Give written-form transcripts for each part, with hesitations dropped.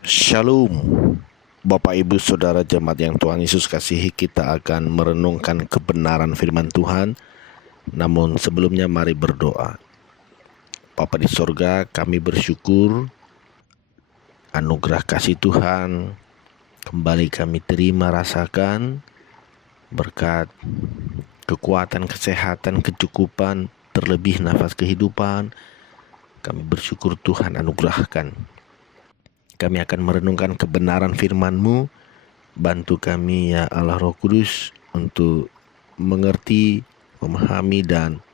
Shalom, Bapak Ibu Saudara jemaat yang Tuhan Yesus kasihi. Kita akan merenungkan kebenaran firman Tuhan. Namun sebelumnya mari berdoa. Bapa di sorga, kami bersyukur anugerah kasih Tuhan kembali kami terima rasakan berkat kekuatan, kesehatan, kecukupan, terlebih nafas kehidupan. Kami bersyukur Tuhan anugerahkan. Kami akan merenungkan kebenaran firman-Mu. Bantu kami ya Allah Roh Kudus untuk mengerti, memahami dan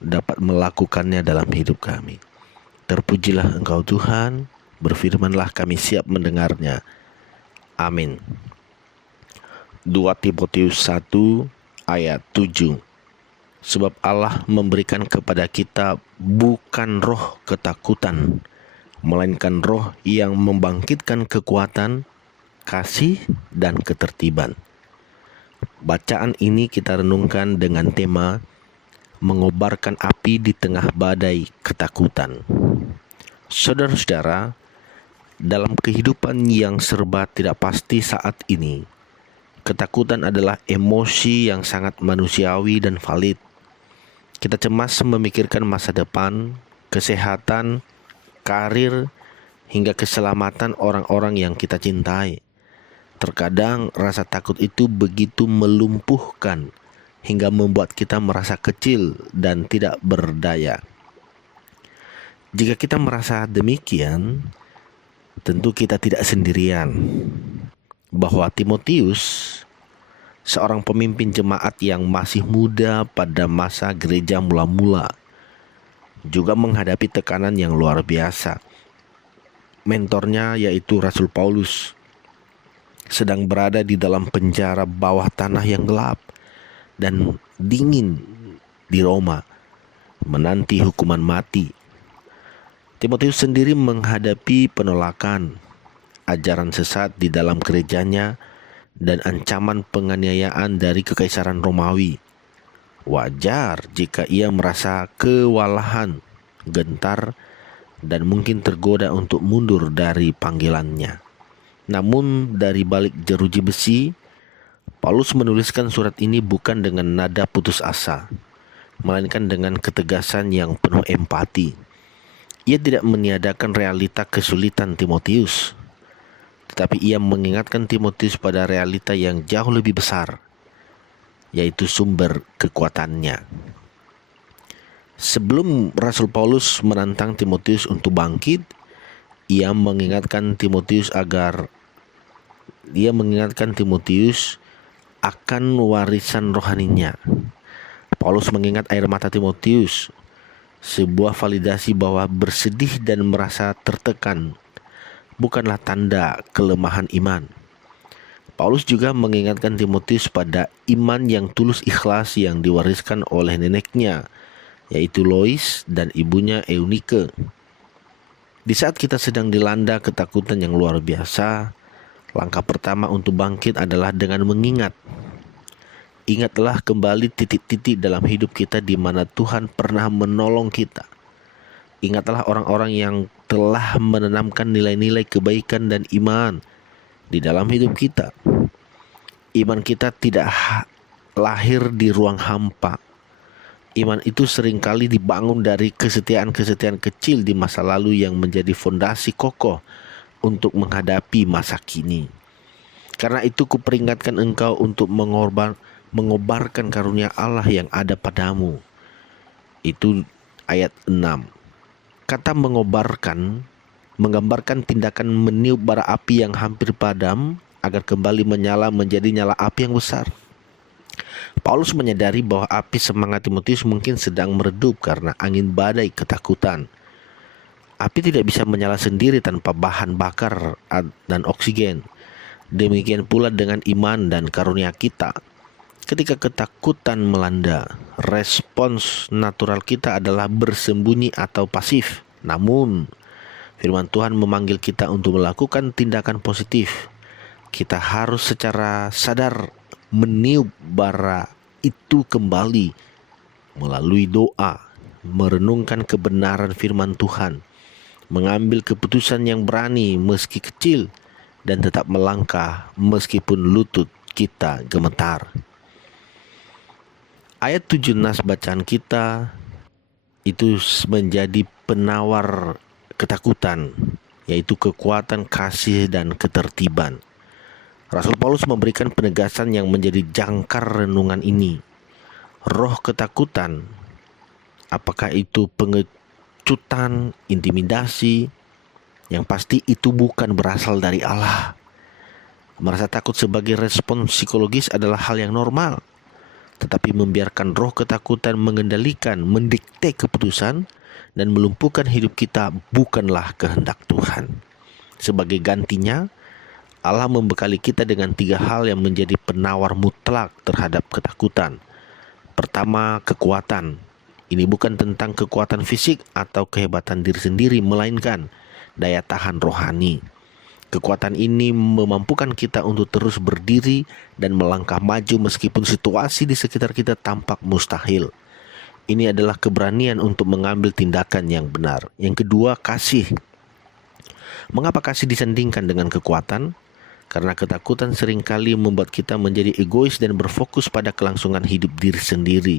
dapat melakukannya dalam hidup kami. Terpujilah Engkau Tuhan, berfirmanlah kami siap mendengarnya. Amin. 2 Timotius 1 ayat 7. Sebab Allah memberikan kepada kita bukan roh ketakutan, melainkan roh yang membangkitkan kekuatan, kasih, dan ketertiban. Bacaan ini kita renungkan dengan tema mengobarkan api di tengah badai ketakutan. Saudara-saudara, dalam kehidupan yang serba tidak pasti saat ini, ketakutan adalah emosi yang sangat manusiawi dan valid. Kita cemas memikirkan masa depan, kesehatan, karir, hingga keselamatan orang-orang yang kita cintai. Terkadang rasa takut itu begitu melumpuhkan hingga membuat kita merasa kecil dan tidak berdaya. Jika kita merasa demikian, tentu kita tidak sendirian. Bahwa Timotius, seorang pemimpin jemaat yang masih muda pada masa gereja mula-mula, juga menghadapi tekanan yang luar biasa. Mentornya yaitu Rasul Paulus sedang berada di dalam penjara bawah tanah yang gelap dan dingin di Roma, menanti hukuman mati. Timotius sendiri menghadapi penolakan, ajaran sesat di dalam gerejanya, dan ancaman penganiayaan dari kekaisaran Romawi. Wajar jika ia merasa kewalahan, gentar, dan mungkin tergoda untuk mundur dari panggilannya. Namun dari balik jeruji besi, Paulus menuliskan surat ini bukan dengan nada putus asa, melainkan dengan ketegasan yang penuh empati. Ia tidak meniadakan realita kesulitan Timotius, tetapi ia mengingatkan Timotius pada realita yang jauh lebih besar, yaitu sumber kekuatannya. Sebelum Rasul Paulus menantang Timotius untuk bangkit, ia mengingatkan Timotius akan warisan rohaninya. Paulus mengingat air mata Timotius, sebuah validasi bahwa bersedih dan merasa tertekan bukanlah tanda kelemahan iman. Paulus juga mengingatkan Timotius pada iman yang tulus ikhlas yang diwariskan oleh neneknya, yaitu Lois dan ibunya Eunike. Di saat kita sedang dilanda ketakutan yang luar biasa, langkah pertama untuk bangkit adalah dengan mengingat. Ingatlah kembali titik-titik dalam hidup kita di mana Tuhan pernah menolong kita. Ingatlah orang-orang yang telah menanamkan nilai-nilai kebaikan dan iman di dalam hidup kita. Iman kita tidak lahir di ruang hampa. Iman itu seringkali dibangun dari kesetiaan-kesetiaan kecil di masa lalu yang menjadi fondasi kokoh untuk menghadapi masa kini. Karena itu kuperingatkan engkau untuk mengobarkan karunia Allah yang ada padamu. Itu ayat 6. Kata mengobarkan menggambarkan tindakan meniup bara api yang hampir padam agar kembali menyala menjadi nyala api yang besar. Paulus menyadari bahwa api semangat Timotius mungkin sedang meredup karena angin badai ketakutan. Api tidak bisa menyala sendiri tanpa bahan bakar dan oksigen. Demikian pula dengan iman dan karunia kita. Ketika ketakutan melanda, respons natural kita adalah bersembunyi atau pasif. Namun, firman Tuhan memanggil kita untuk melakukan tindakan positif. Kita harus secara sadar meniup bara itu kembali melalui doa, merenungkan kebenaran firman Tuhan, mengambil keputusan yang berani meski kecil, dan tetap melangkah meskipun lutut kita gemetar. Ayat 7 nas bacaan kita itu menjadi penawar ketakutan, yaitu kekuatan, kasih, dan ketertiban. Rasul Paulus memberikan penegasan yang menjadi jangkar renungan ini. Roh ketakutan, apakah itu pengecutan, intimidasi, yang pasti itu bukan berasal dari Allah. Merasa takut sebagai respon psikologis adalah hal yang normal. Tetapi membiarkan roh ketakutan mengendalikan, mendikte keputusan, dan melumpuhkan hidup kita bukanlah kehendak Tuhan. Sebagai gantinya, Allah membekali kita dengan 3 hal yang menjadi penawar mutlak terhadap ketakutan. Pertama, kekuatan. Ini bukan tentang kekuatan fisik atau kehebatan diri sendiri, melainkan daya tahan rohani. Kekuatan ini memampukan kita untuk terus berdiri dan melangkah maju meskipun situasi di sekitar kita tampak mustahil. Ini adalah keberanian untuk mengambil tindakan yang benar. Yang kedua, kasih. Mengapa kasih disandingkan dengan kekuatan? Karena ketakutan seringkali membuat kita menjadi egois dan berfokus pada kelangsungan hidup diri sendiri.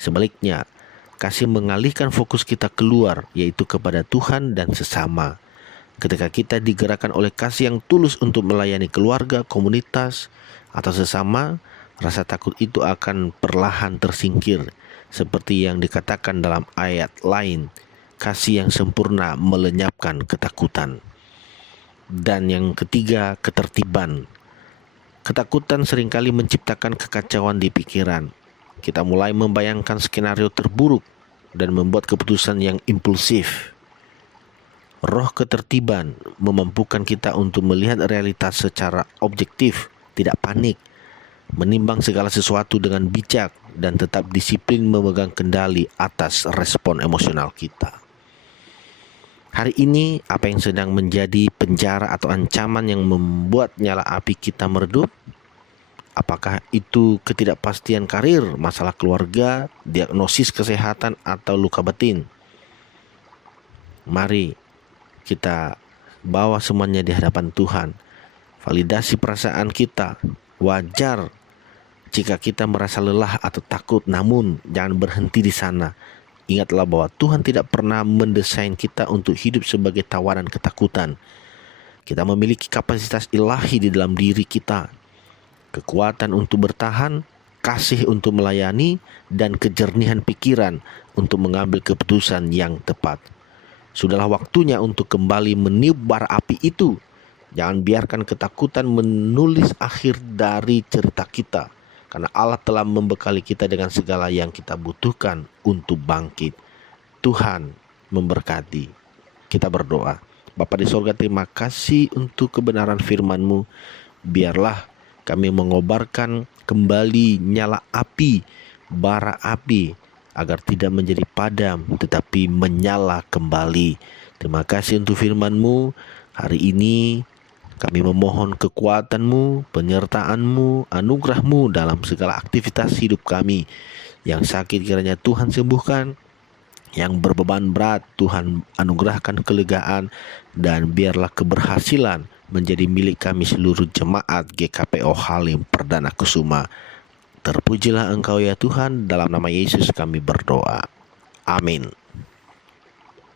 Sebaliknya, kasih mengalihkan fokus kita keluar, yaitu kepada Tuhan dan sesama. Ketika kita digerakkan oleh kasih yang tulus untuk melayani keluarga, komunitas, atau sesama, rasa takut itu akan perlahan tersingkir. Seperti yang dikatakan dalam ayat lain, kasih yang sempurna melenyapkan ketakutan. Dan yang ketiga, ketertiban. Ketakutan seringkali menciptakan kekacauan di pikiran. Kita mulai membayangkan skenario terburuk dan membuat keputusan yang impulsif. Roh ketertiban memampukan kita untuk melihat realitas secara objektif, tidak panik, menimbang segala sesuatu dengan bijak, dan tetap disiplin memegang kendali atas respon emosional kita. Hari ini, apa yang sedang menjadi penjara atau ancaman yang membuat nyala api kita meredup? Apakah itu ketidakpastian karir, masalah keluarga, diagnosis kesehatan, atau luka batin? Mari kita bawa semuanya di hadapan Tuhan. Validasi perasaan kita. Wajar jika kita merasa lelah atau takut, namun jangan berhenti di sana. Ingatlah bahwa Tuhan tidak pernah mendesain kita untuk hidup sebagai tawanan ketakutan. Kita memiliki kapasitas ilahi di dalam diri kita. Kekuatan untuk bertahan, kasih untuk melayani, dan kejernihan pikiran untuk mengambil keputusan yang tepat. Sudahlah waktunya untuk kembali meniup bara api itu. Jangan biarkan ketakutan menulis akhir dari cerita kita. Karena Allah telah membekali kita dengan segala yang kita butuhkan untuk bangkit. Tuhan memberkati. Kita berdoa. Bapa di sorga, terima kasih untuk kebenaran firman-Mu. Biarlah kami mengobarkan kembali nyala api, bara api, agar tidak menjadi padam tetapi menyala kembali. Terima kasih untuk firman-Mu. Hari ini kami memohon kekuatan-Mu, penyertaan-Mu, anugerah-Mu dalam segala aktivitas hidup kami. Yang sakit kiranya Tuhan sembuhkan, yang berbeban berat Tuhan anugerahkan kelegaan, dan biarlah keberhasilan menjadi milik kami seluruh jemaat GKPO Halim Perdana Kusuma. Terpujilah Engkau ya Tuhan, dalam nama Yesus kami berdoa. Amin.